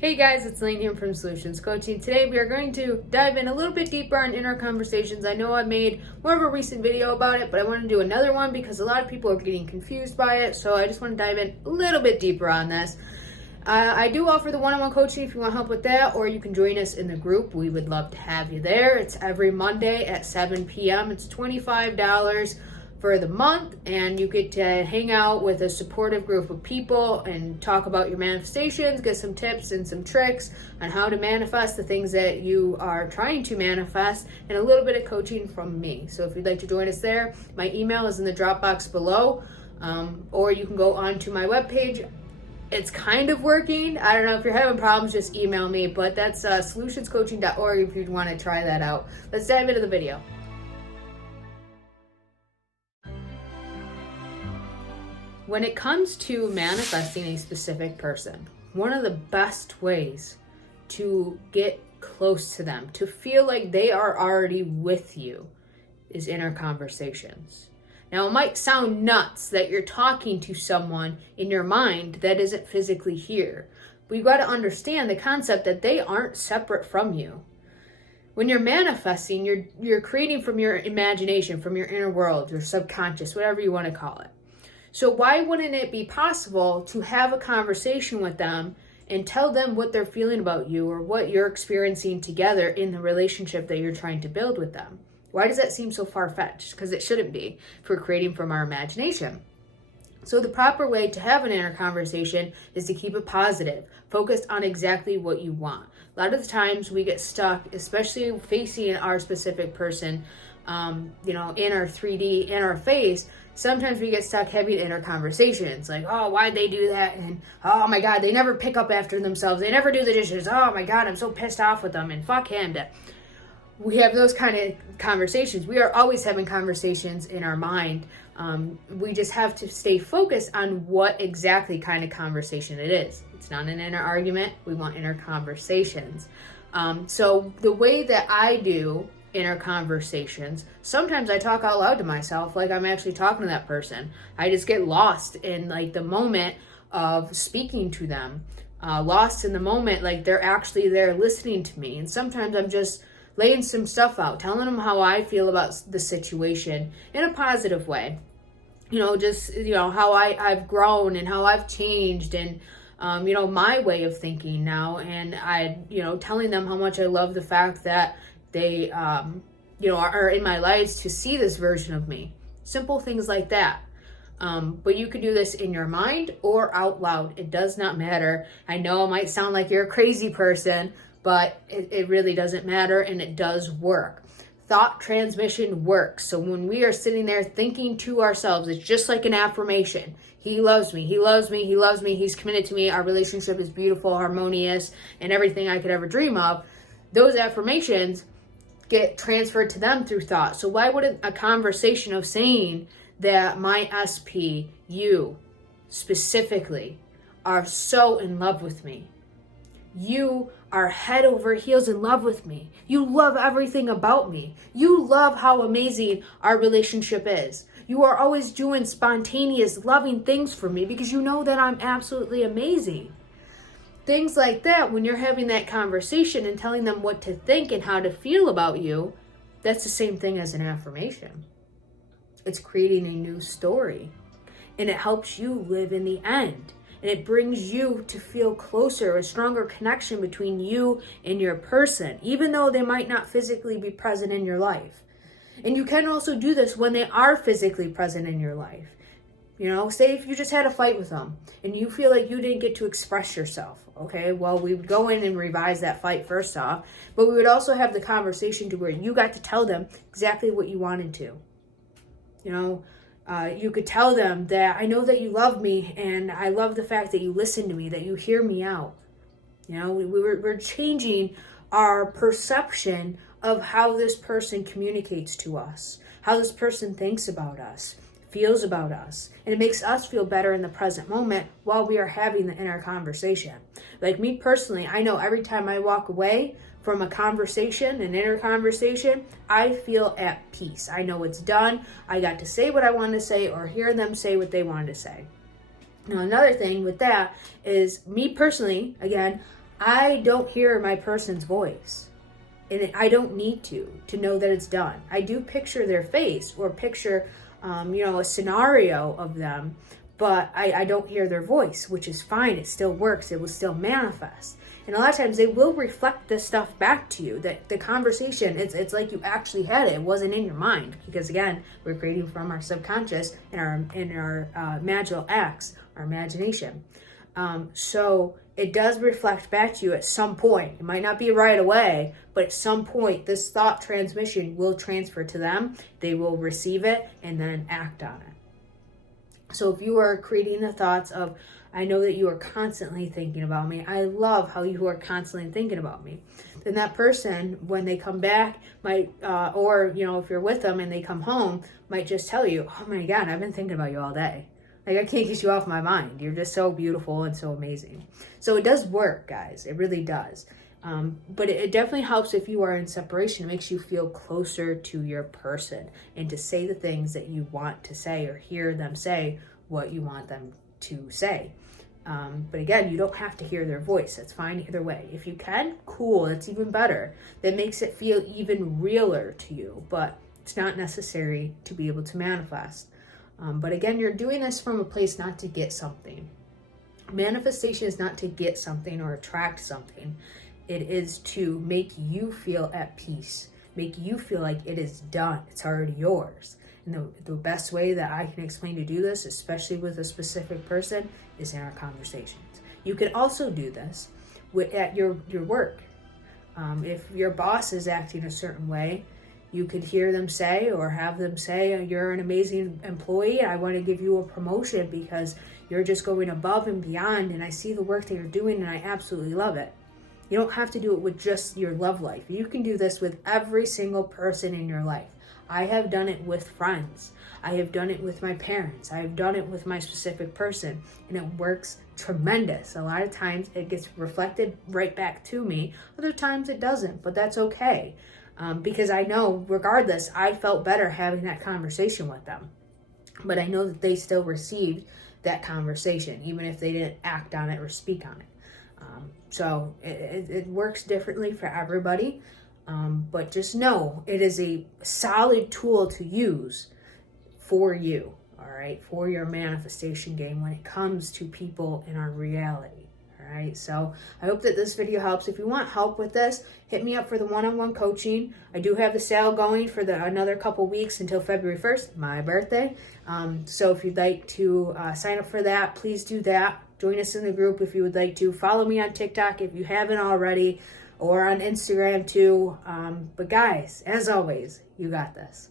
Hey guys, it's Laon here from Soulutions Coaching. Today we are going to dive in a little bit deeper on inner conversations. I know I made more of a recent video about it, but I want to do another one because a lot of people are getting confused by it. So I just want to dive in a little bit deeper on this. I do offer the one-on-one coaching if you want help with that, or you can join us in the group. We would love to have you there. It's every Monday at 7 p.m. It's $25 for the month, and you get to hang out with a supportive group of people and talk about your manifestations, get some tips and some tricks on how to manifest the things that you are trying to manifest, and a little bit of coaching from me. So if you'd like to join us there, my email is in the drop box below, or you can go onto my webpage. It's kind of working. I don't know if you're having problems, just email me, but that's soulutionscoaching.org if you'd want to try that out. Let's dive into the video. When it comes to manifesting a specific person, one of the best ways to get close to them, to feel like they are already with you, is inner conversations. Now, it might sound nuts that you're talking to someone in your mind that isn't physically here, but you've got to understand the concept that they aren't separate from you. When you're manifesting, you're creating from your imagination, from your inner world, your subconscious, whatever you want to call it. So why wouldn't it be possible to have a conversation with them and tell them what they're feeling about you or what you're experiencing together in the relationship that you're trying to build with them? Why does that seem so far-fetched? Because it shouldn't be, if we're creating from our imagination. So the proper way to have an inner conversation is to keep it positive, focused on exactly what you want. A lot of the times we get stuck, especially facing our specific person, in our 3D, in our face. Sometimes we get stuck having inner conversations like, oh, why'd they do that? And oh my God, they never pick up after themselves. They never do the dishes. Oh my God, I'm so pissed off with them, and fuck him. We have those kind of conversations. We are always having conversations in our mind. We just have to stay focused on what exactly kind of conversation it is. It's not an inner argument. We want inner conversations. So the way that I do inner conversations, sometimes I talk out loud to myself like I'm actually talking to that person. I just get lost in like the moment of speaking to them, lost in the moment like they're actually there listening to me. And sometimes I'm just laying some stuff out, telling them how I feel about the situation in a positive way. How I've grown and how I've changed, and my way of thinking now. And telling them how much I love the fact that they, are in my lives to see this version of me. Simple things like that. But you can do this in your mind or out loud. It does not matter. I know it might sound like you're a crazy person, but it really doesn't matter, and it does work. Thought transmission works. So when we are sitting there thinking to ourselves, it's just like an affirmation. He loves me, he loves me, he loves me, he's committed to me, our relationship is beautiful, harmonious, and everything I could ever dream of. Those affirmations get transferred to them through thought. So why wouldn't a conversation of saying that my SP, you specifically, are so in love with me. You are head over heels in love with me. You love everything about me. You love how amazing our relationship is. You are always doing spontaneous, loving things for me because you know that I'm absolutely amazing. Things like that, when you're having that conversation and telling them what to think and how to feel about you, that's the same thing as an affirmation. It's creating a new story, and it helps you live in the end. And it brings you to feel closer, a stronger connection between you and your person, even though they might not physically be present in your life. And you can also do this when they are physically present in your life. Say if you just had a fight with them and you feel like you didn't get to express yourself. Okay, well, we would go in and revise that fight first off, but we would also have the conversation to where you got to tell them exactly what you wanted to. You could tell them that I know that you love me, and I love the fact that you listen to me, that you hear me out. We're changing our perception of how this person communicates to us, how this person thinks about us, feels about us, and it makes us feel better in the present moment while we are having the inner conversation. Like me personally, I know every time I walk away from a conversation, an inner conversation, I feel at peace. I know it's done. I got to say what I wanted to say or hear them say what they wanted to say. Now, another thing with that is me personally, again, I don't hear my person's voice, and I don't need to know that it's done. I do picture their face or picture, a scenario of them, but I don't hear their voice, which is fine. It still works. It will still manifest. And a lot of times they will reflect this stuff back to you. That the conversation, it's like you actually had it. It wasn't in your mind, because again, we're creating from our subconscious and our magical acts, our imagination. So it does reflect back to you at some point. It might not be right away, but at some point, this thought transmission will transfer to them. They will receive it and then act on it. So if you are creating the thoughts of, I know that you are constantly thinking about me. I love how you are constantly thinking about me. Then that person, when they come back, might, or, if you're with them and they come home, might just tell you, oh my God, I've been thinking about you all day. Like, I can't get you off my mind. You're just so beautiful and so amazing. So it does work, guys. It really does. But it definitely helps if you are in separation. It makes you feel closer to your person and to say the things that you want to say, or hear them say what you want them to say. But again, you don't have to hear their voice. That's fine either way. If you can, cool, that's even better. That makes it feel even realer to you, but it's not necessary to be able to manifest. But again, you're doing this from a place not to get something. Manifestation is not to get something or attract something. It is to make you feel at peace, make you feel like it is done. It's already yours. And the best way that I can explain to do this, especially with a specific person, is in our conversations. You can also do this at your work. If your boss is acting a certain way, you could hear them say or have them say, you're an amazing employee. I want to give you a promotion because you're just going above and beyond, and I see the work that you're doing and I absolutely love it. You don't have to do it with just your love life. You can do this with every single person in your life. I have done it with friends. I have done it with my parents. I have done it with my specific person, and it works tremendous. A lot of times it gets reflected right back to me. Other times it doesn't, but that's okay. Because I know, regardless, I felt better having that conversation with them. But I know that they still received that conversation, even if they didn't act on it or speak on it. So it works differently for everybody. But just know it is a solid tool to use for you, all right, for your manifestation game when it comes to people in our reality. All right, so I hope that this video helps. If you want help with this, hit me up for the one-on-one coaching. I do have the sale going for another couple weeks until February 1st, my birthday. So if you'd like to sign up for that, please do that. Join us in the group if you would like to. Follow me on TikTok if you haven't already, or on Instagram too. But guys, as always, you got this.